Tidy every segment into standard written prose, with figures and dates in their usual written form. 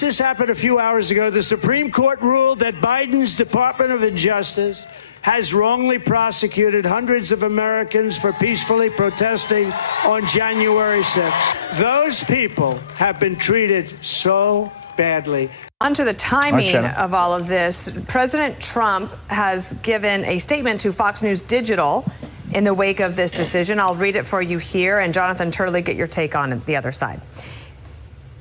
This happened a few hours ago. The Supreme Court ruled that Biden's Department of Justice has wrongly prosecuted hundreds of Americans for peacefully protesting on January 6th. Those people have been treated so badly. On to the timing of all of this. President Trump has given a statement to Fox News Digital in the wake of this decision. I'll read it for you here, and Jonathan Turley, get your take on it, the other side.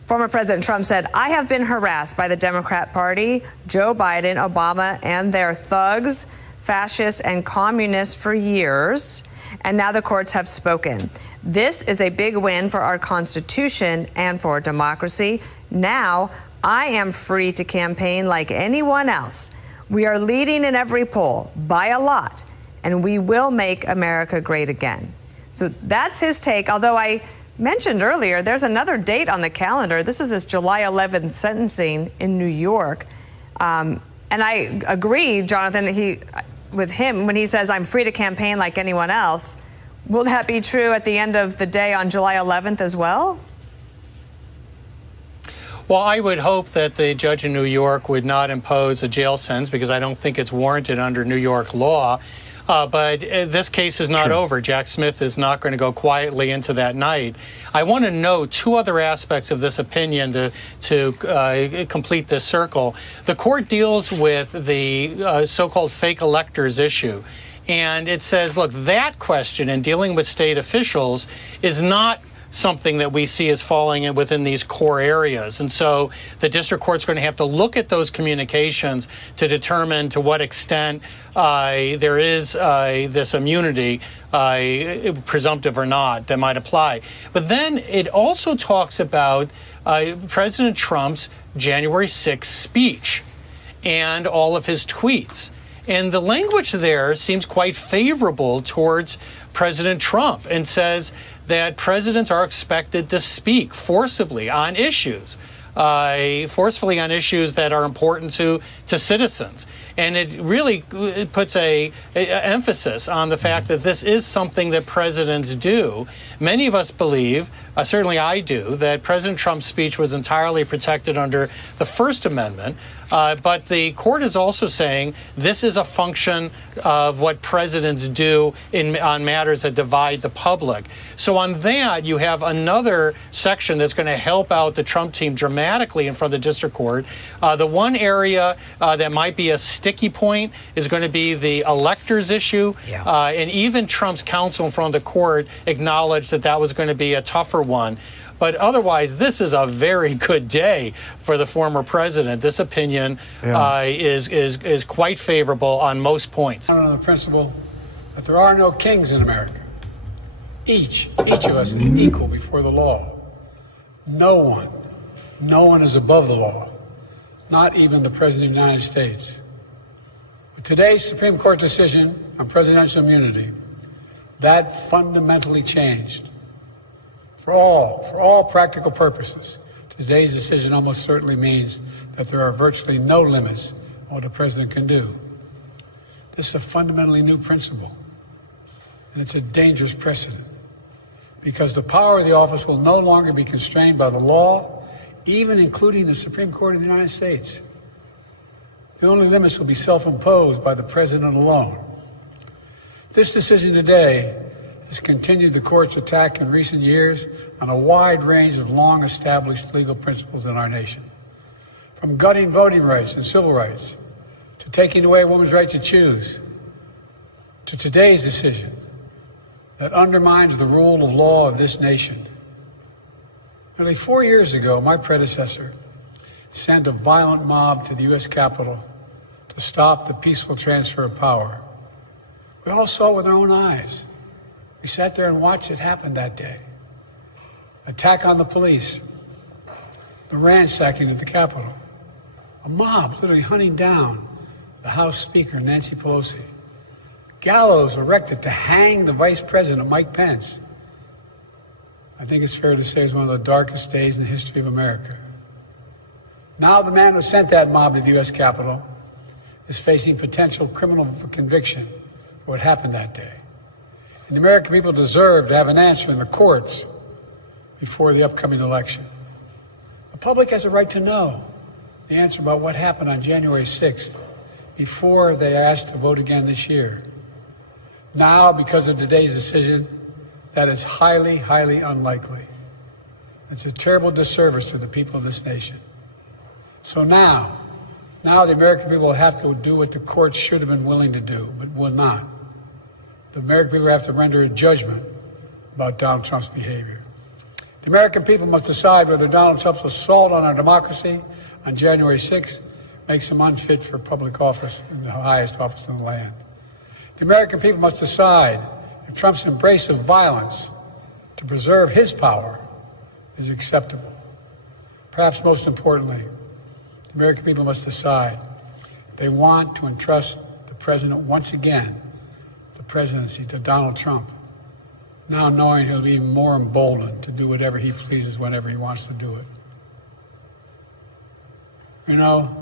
Former President Trump said, "I have been harassed by the Democrat Party, Joe Biden, Obama, and their thugs, fascists, and communists for years, and now the courts have spoken. This is a big win for our Constitution and for democracy. Now I am free to campaign like anyone else. We are leading in every poll by a lot, and we will make America great again." So that's his take, although I mentioned earlier, there's another date on the calendar. This is his July 11th sentencing in New York. And I agree, Jonathan, with him when he says, "I'm free to campaign like anyone else." Will that be true at the end of the day on July 11th as well? Well, I would hope that the judge in New York would not impose a jail sentence, because I don't think it's warranted under New York law. But this case is not over. Jack Smith is not going to go quietly into that night. I want to note two other aspects of this opinion to complete this circle. The court deals with the so-called fake electors issue. And it says, look, that question in dealing with state officials is not something that we see as falling in within these core areas. And so the district court's going to have to look at those communications to determine to what extent there is this immunity, presumptive or not, that might apply. But then it also talks about President Trump's January 6th speech and all of his tweets. And the language there seems quite favorable towards President Trump, and says that presidents are expected to speak forcibly on issues, that are important to citizens. And it really puts a emphasis on the fact that this is something that presidents do. Many of us believe, certainly I do, that President Trump's speech was entirely protected under the First Amendment. But the court is also saying this is a function of what presidents do on matters that divide the public. So on that, you have another section that's going to help out the Trump team dramatically in front of the district court. The one area that might be a sticky point is going to be the electors issue. And even Trump's counsel in front of the court acknowledged that that was going to be a tougher one. But otherwise, this is a very good day for the former president. This opinion is quite favorable on most points. On the principle that there are no kings in America. Each of us is equal before the law. No one is above the law, not even the President of the United States. With today's Supreme Court decision on presidential immunity, that fundamentally changed. For all practical purposes, today's decision almost certainly means that there are virtually no limits on what a president can do. This is a fundamentally new principle, and it's a dangerous precedent, because the power of the office will no longer be constrained by the law, even including the Supreme Court of the United States. The only limits will be self-imposed by the president alone. This decision today has continued the court's attack in recent years on a wide range of long-established legal principles in our nation, from gutting voting rights and civil rights, to taking away a woman's right to choose, to today's decision that undermines the rule of law of this nation. Nearly 4 years ago, my predecessor sent a violent mob to the U.S. Capitol to stop the peaceful transfer of power. We all saw it with our own eyes. We sat there and watched it happen that day. Attack on the police, the ransacking of the Capitol, a mob literally hunting down the House Speaker, Nancy Pelosi, gallows erected to hang the Vice President, Mike Pence. I think it's fair to say it's one of the darkest days in the history of America. Now the man who sent that mob to the U.S. Capitol is facing potential criminal conviction for what happened that day. And the American people deserve to have an answer in the courts before the upcoming election. The public has a right to know the answer about what happened on January 6th before they asked to vote again this year. Now, because of today's decision, that is highly, highly unlikely. It's a terrible disservice to the people of this nation. So now the American people will have to do what the courts should have been willing to do, but will not. The American people have to render a judgment about Donald Trump's behavior. The American people must decide whether Donald Trump's assault on our democracy on January 6th makes him unfit for public office in the highest office in the land. The American people must decide if Trump's embrace of violence to preserve his power is acceptable. Perhaps most importantly, the American people must decide if they want to entrust the president once again, the presidency, to Donald Trump, now knowing he'll be even more emboldened to do whatever he pleases whenever he wants to do it. You know,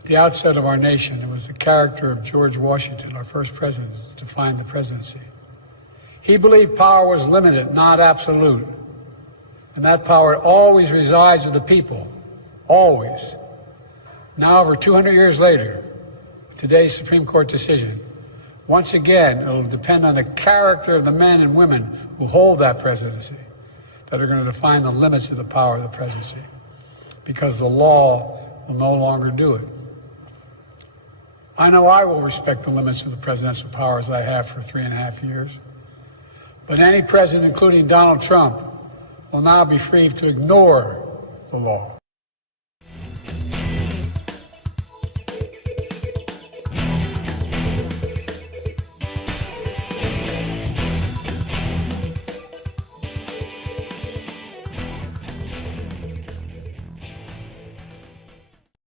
at the outset of our nation, it was the character of George Washington, our first president, to define the presidency. He believed power was limited, not absolute. And that power always resides with the people, always. Now, over 200 years later, today's Supreme Court decision, once again, it will depend on the character of the men and women who hold that presidency that are going to define the limits of the power of the presidency, because the law will no longer do it. I know I will respect the limits of the presidential powers I have for 3.5 years, but any president, including Donald Trump, will now be free to ignore the law.